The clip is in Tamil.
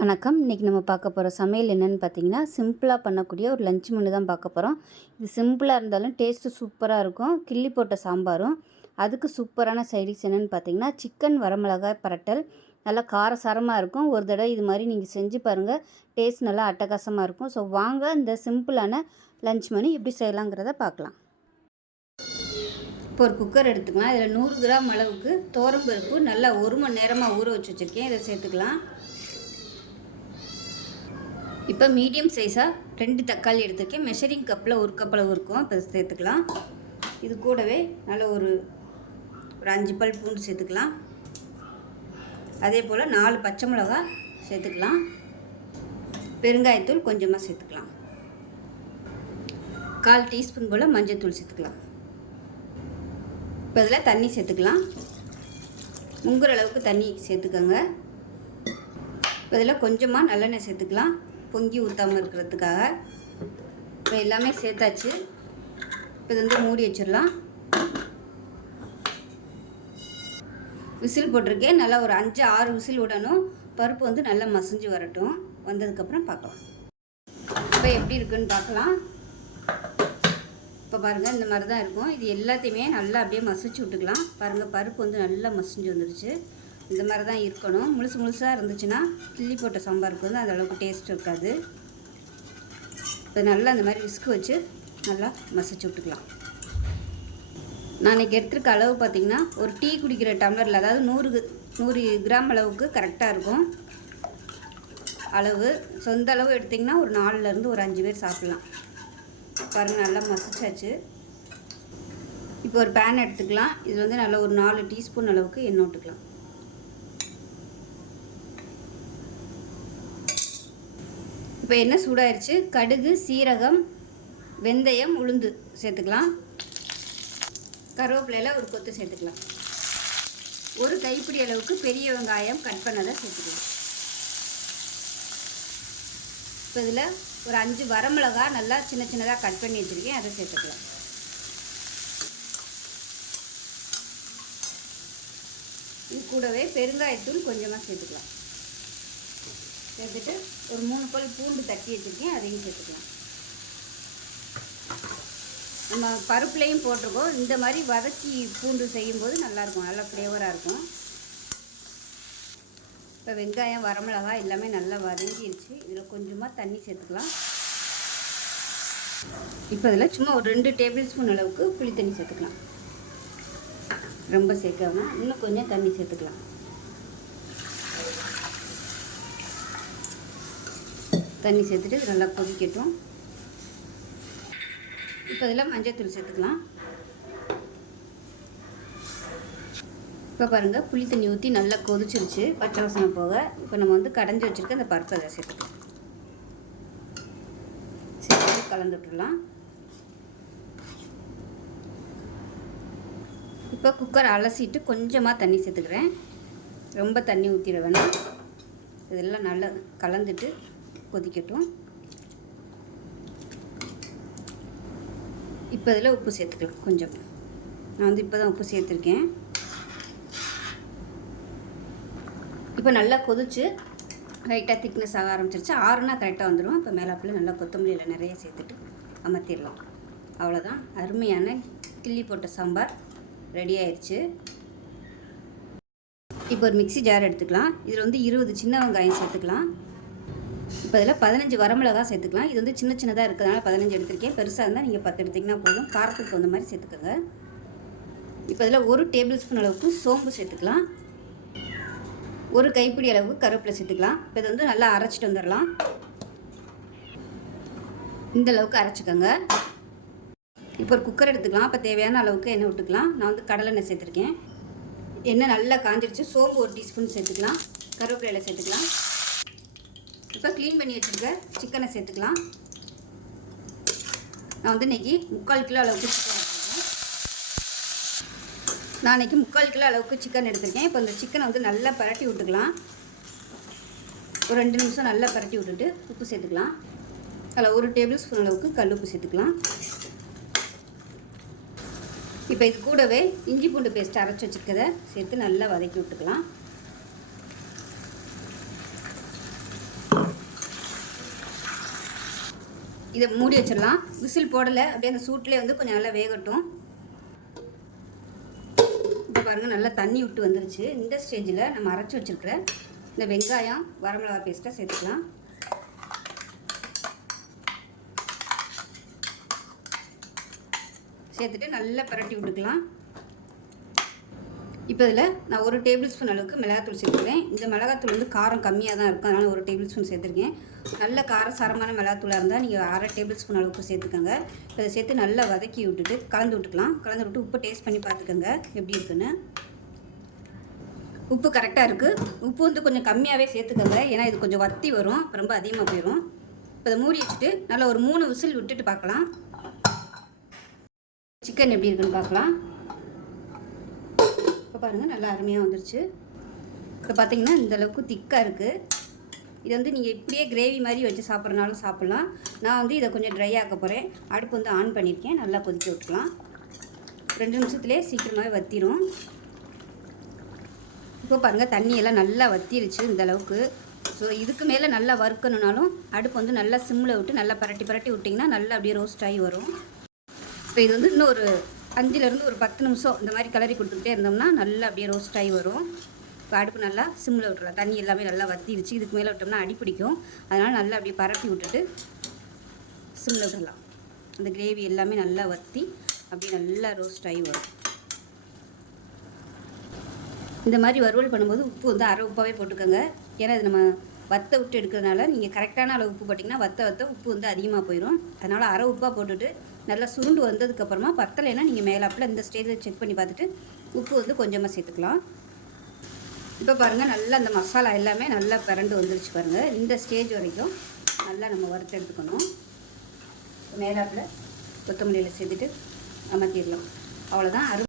வணக்கம். இன்றைக்கி நம்ம பார்க்க போகிற சமையல் என்னென்னு பார்த்தீங்கன்னா, சிம்பிளாக பண்ணக்கூடிய ஒரு லஞ்ச் மெனு தான் பார்க்க போகிறோம். இது சிம்பிளாக இருந்தாலும் டேஸ்ட்டு சூப்பராக இருக்கும். கிள்ளி போட்ட சாம்பாரும், அதுக்கு சூப்பரான சைடிஷ் என்னென்னு பார்த்தீங்கன்னா, சிக்கன் வரமிளகாய் பிரட்டல். நல்லா காரசாரமாக இருக்கும். ஒரு தடவை இது மாதிரி நீங்கள் செஞ்சு பாருங்கள். டேஸ்ட் நல்லா அட்டகாசமாக இருக்கும். ஸோ வாங்க இந்த சிம்பிளான லஞ்ச் மெனு எப்படி செய்யலாங்கிறத பார்க்கலாம். இப்போ ஒரு குக்கர் எடுத்துக்கலாம். இதில் 100 கிராம் அளவுக்கு துவரம்பருப்பு நல்லா 1 மணி நேரமாக ஊற வச்சு வச்சுருக்கேன். இதை சேர்த்துக்கலாம். இப்போ மீடியம் சைஸாக 2 தக்காளி எடுத்துருக்கேன். மெஷரிங் கப்பில் 1 கப் அளவு இருக்கும். இப்போ சேர்த்துக்கலாம். இது கூடவே நல்ல ஒரு 5 பல் பூண்டு சேர்த்துக்கலாம். அதே போல் 4 பச்சை மிளகா சேர்த்துக்கலாம். பெருங்காயத்தூள் கொஞ்சமாக சேர்த்துக்கலாம். 1/4 டீஸ்பூன் போல் மஞ்சள் சேர்த்துக்கலாம். இப்போ இதில் தண்ணி சேர்த்துக்கலாம். முங்குற அளவுக்கு தண்ணி சேர்த்துக்கோங்க. இப்போ இதில் கொஞ்சமாக நல்லெண்ணெய் சேர்த்துக்கலாம், பொங்கி ஊற்றாமல் இருக்கிறதுக்காக. இப்போ எல்லாமே சேர்த்தாச்சு. இப்போ இது மூடி வச்சிடலாம். விசில் போட்டிருக்கேன். நல்லா ஒரு 5-6 விசில் விடணும். பருப்பு நல்லா மசிஞ்சு வரட்டும். வந்ததுக்கப்புறம் பார்க்கலாம். இப்போ எப்படி இருக்குன்னு பார்க்கலாம். இப்போ பாருங்கள், இந்த மாதிரி தான் இருக்கும். இது எல்லாத்தையுமே நல்லா அப்படியே மசிச்சு விட்டுக்கலாம். பாருங்கள், பருப்பு நல்லா மசிஞ்சு வந்துடுச்சு. இந்த மாதிரி தான் இருக்கணும். முழுசாக இருந்துச்சுன்னா கிள்ளி போட்ட சாம்பாருக்கு அந்த அளவுக்கு டேஸ்ட் இருக்காது. இப்போ நல்லா இந்த மாதிரி விஸ்கு வச்சு நல்லா மசிச்சு விட்டுக்கலாம். நான் இன்றைக்கி எடுத்துருக்க அளவு பார்த்திங்கன்னா, ஒரு டீ குடிக்கிற டம்ளரில், அதாவது 100 கிராம் அளவுக்கு கரெக்டாக இருக்கும் அளவு. சொந்த அளவு எடுத்திங்கன்னா ஒரு 4லேருந்து ஒரு 5 பேர் சாப்பிட்லாம். பாருங்கள், நல்லா மசிச்சாச்சு. இப்போ ஒரு பேன் எடுத்துக்கலாம். இது நல்லா ஒரு 4 டீஸ்பூன் அளவுக்கு எண்ணெய் விட்டுக்கலாம். இப்போ எண்ணெய் சூடாயிருச்சு. கடுகு, சீரகம், வெந்தயம், உளுந்து சேர்த்துக்கலாம். கருவேப்பிலையில் ஒரு கொத்து சேர்த்துக்கலாம். ஒரு கைப்பிடி அளவுக்கு பெரிய வெங்காயம் கட் பண்ணதை சேர்த்துக்கலாம். இப்போ இதில் ஒரு 5 வரமிளகா நல்லா சின்னதாக கட் பண்ணி வச்சுருக்கேன், அதை சேர்த்துக்கலாம். இது கூடவே பெருங்காயத்தூள் கொஞ்சமாக சேர்த்துக்கலாம். சேர்த்துட்டு ஒரு 3 பல் பூண்டு தட்டி வச்சுருக்கேன், அதையும் சேர்த்துக்கலாம். நம்ம பருப்புலையும் போட்டிருக்கோம். இந்த மாதிரி வதக்கி பூண்டு செய்யும்போது நல்லாயிருக்கும், நல்லா ஃப்ளேவராக இருக்கும். இப்போ வெங்காயம், வரமிளகாய் எல்லாமே நல்லா வதங்கிடுச்சு. இதில் கொஞ்சமாக தண்ணி சேர்த்துக்கலாம். இப்போ இதில் சும்மா ஒரு 2 டேபிள் ஸ்பூன் அளவுக்கு புளி தண்ணி சேர்த்துக்கலாம். ரொம்ப சேர்க்காம இன்னும் கொஞ்சம் தண்ணி சேர்த்துக்கலாம். தண்ணி சேர்த்துட்டு இது நல்லா கொதிக்கட்டும். இப்போ இதில் மஞ்சள் சேர்த்துக்கலாம். இப்போ பாருங்கள், புளி தண்ணி ஊற்றி நல்லா கொதிச்சிருச்சு, பச்சை வாசனை போக. இப்போ நம்ம கடைஞ்சி வச்சுருக்க அந்த பருப்பை அதை சேர்த்துக்கலாம். சேர்த்து கலந்து விட்டுடலாம். இப்போ குக்கர் அலசிட்டு கொஞ்சமாக தண்ணி சேர்த்துக்கிறேன். ரொம்ப தண்ணி ஊற்றிட வேணாம். இதெல்லாம் நல்லா கலந்துட்டு கொதிக்கட்டும். இப்போ இதில் உப்பு சேர்த்துக்கலாம் கொஞ்சம். நான் இப்போ தான் உப்பு சேர்த்துருக்கேன். இப்போ நல்லா கொதிச்சு லைட்டாக திக்னஸ் ஆக ஆரம்பிச்சிருச்சு. 6னா கரெக்டாக வந்துடும். இப்போ மேலாப்பில் நல்லா கொத்தமல்லியில் நிறைய சேர்த்துட்டு அமர்த்திடலாம். அவ்வளோதான், அருமையான கிள்ளி போட்ட சாம்பார் ரெடி ஆயிடுச்சு. இப்போ ஒரு மிக்ஸி ஜார் எடுத்துக்கலாம். இதில் 20 சின்ன வெங்காயம் சேர்த்துக்கலாம். இப்போ இதில் 15 வரமிளகா சேர்த்துக்கலாம். இது சின்னதாக இருக்கிறதுனால 15 எடுத்துருக்கேன். பெருசாக இருந்தால் நீங்கள் 10 எடுத்திங்கன்னா போதும். காரத்துக்கு தகுந்த மாதிரி சேர்த்துக்கோங்க. இப்போ இதில் 1 டேபிள் ஸ்பூன் அளவுக்கு சோம்பு சேர்த்துக்கலாம். ஒரு கைப்பிடி அளவுக்கு கருவேப்பிலை சேர்த்துக்கலாம். இப்போ இது நல்லா அரைச்சிட்டு வந்துடலாம். இந்த அளவுக்கு அரைச்சிக்கோங்க. இப்போ ஒரு குக்கர் எடுத்துக்கலாம். இப்போ தேவையான அளவுக்கு எண்ணெய் விட்டுக்கலாம். நான் கடலெண்ணெய் சேர்த்துருக்கேன். எண்ணெய் நல்லா காஞ்சிருச்சு. சோம்பு 1 டீஸ்பூன் சேர்த்துக்கலாம். கருவேப்பிலையில் சேர்த்துக்கலாம். இப்போ க்ளீன் பண்ணி வச்சுருக்க சிக்கனை சேர்த்துக்கலாம். நான் இன்றைக்கி 3/4 கிலோ அளவுக்கு சிக்கன் எடுத்துருக்கேன். நான் இன்றைக்கி 3/4 கிலோ அளவுக்கு சிக்கன் எடுத்திருக்கேன். இப்போ இந்த சிக்கனை நல்லா பரட்டி விட்டுக்கலாம். ஒரு 2 நிமிஷம் நல்லா பரட்டி விட்டுட்டு உப்பு சேர்த்துக்கலாம். அதில் 1 டேபிள் ஸ்பூன் அளவுக்கு கல் உப்பு சேர்த்துக்கலாம். இப்போ இது கூடவே இஞ்சி பூண்டு பேஸ்ட் அரைச்சி வச்சுருக்கதை சேர்த்து நல்லா வதக்கி விட்டுக்கலாம். இதை மூடி வச்சிடலாம். விசில் போடலை, அப்படியே அந்த சூட்லேயே வந்து கொஞ்சம் நல்லா வேகட்டும். இப்போ பாருங்கள் நல்லா தண்ணி விட்டு வந்துருச்சு. இந்த ஸ்டேஜில் நம்ம அரைச்சி வச்சுருக்கிற இந்த வெங்காயம் வரமிளகா பேஸ்ட்டை சேர்த்துக்கலாம். சேர்த்துட்டு நல்லா பரட்டி விட்டுக்கலாம். இப்போ இதில் நான் 1 டேபிள் ஸ்பூன் அளவுக்கு மிளகாத்தூள் சேர்த்துக்கிறேன். இந்த மிளகாத்தூள் வந்து காரம் கம்மியாக தான் இருக்கும், அதனால் 1 டேபிள் ஸ்பூன் சேர்த்துருக்கேன். நல்ல காரசாரமான மிளகாத்தூளாக இருந்தால் நீங்கள் 1/2 டேபிள் ஸ்பூன் அளவுக்கு சேர்த்துக்கோங்க. இதை சேர்த்து நல்லா வதக்கி விட்டுட்டு கலந்து விட்டுக்கலாம். கலந்து விட்டு உப்பு டேஸ்ட் பண்ணி பார்த்துக்கோங்க எப்படி இருக்குன்னு. உப்பு கரெக்டாக இருக்குது. உப்பு வந்து கொஞ்சம் கம்மியாகவே சேர்த்துக்கோங்க, ஏன்னா இது கொஞ்சம் வத்தி வரும், ரொம்ப அதிகமாக போயிடும். இப்போ இதை மூடி வச்சுட்டு நல்லா ஒரு 3 விசில் விட்டுட்டு பார்க்கலாம். சிக்கன் எப்படி இருக்குன்னு பார்க்கலாம். இப்போ பாருங்கள் நல்லா அருமையாக வந்துருச்சு. இப்போ பார்த்தீங்கன்னா இந்தளவுக்கு திக்காக இருக்குது. இது வந்து நீங்கள் இப்படியே கிரேவி மாதிரி வச்சு சாப்பிட்றனாலும் சாப்பிட்லாம். நான் வந்து இதை கொஞ்சம் ட்ரை ஆக்க போகிறேன். அடுப்பு வந்து ஆன் பண்ணியிருக்கேன். நல்லா கொதிக்க விட்டுக்கலாம். 2 நிமிஷத்துலேயே சீக்கிரமாகவே வற்றிடும். இப்போ பாருங்கள் தண்ணியெல்லாம் நல்லா வற்றிருச்சு இந்தளவுக்கு. ஸோ இதுக்கு மேலே நல்லா வறுக்கணுனாலும் அடுப்பு வந்து நல்லா சிம்மில் விட்டு நல்லா பரட்டி பரட்டி விட்டிங்கன்னா நல்லா அப்படியே ரோஸ்ட் ஆகி வரும். இப்போ இது வந்து இன்னும் ஒரு 5லேருந்து ஒரு 10 நிமிஷம் இந்த மாதிரி கிளறி கொடுத்துக்கிட்டே இருந்தோம்னா நல்லா அப்படியே ரோஸ்ட் ஆகி வரும். இப்போ அடுப்பு நல்லா சிம்மில் விட்டுறலாம். தண்ணி எல்லாமே நல்லா வற்றிருச்சு. இதுக்கு மேலே விட்டோம்னா அடி பிடிக்கும். அதனால் நல்லா அப்படியே பரப்பி விட்டுட்டு சிம்மில் விட்டுடலாம். அந்த கிரேவி எல்லாமே நல்லா வற்றி அப்படியே நல்லா ரோஸ்ட் ஆகி வரும். இந்த மாதிரி வறுவல் பண்ணும்போது உப்பு வந்து அரை உப்பாகவே போட்டுக்கோங்க. ஏன்னா இது நம்ம வத்த விட்டு எடுக்கிறதுனால நீங்கள் கரெக்டான அளவு உப்பு போட்டிங்கன்னா வத்த உப்பு வந்து அதிகமாக போயிடும். அதனால் அரை உப்பாக போட்டுட்டு நல்லா சுருண்டு வந்ததுக்கப்புறமா பத்தலைன்னா நீங்கள் மேலாப்பில் இந்த ஸ்டேஜில் செக் பண்ணி பார்த்துட்டு உப்பு வந்து கொஞ்சமாக சேர்த்துக்கலாம். இப்போ பாருங்கள் நல்லா அந்த மசாலா எல்லாமே நல்லா பிறண்டு வந்துருச்சு பாருங்கள். இந்த ஸ்டேஜ் வரைக்கும் நல்லா நம்ம வறுத்து எடுத்துக்கணும். மேலாப்பில் கொத்தமல்லியில் சேர்த்துட்டு அமர்த்திடலாம். அவ்வளோதான்.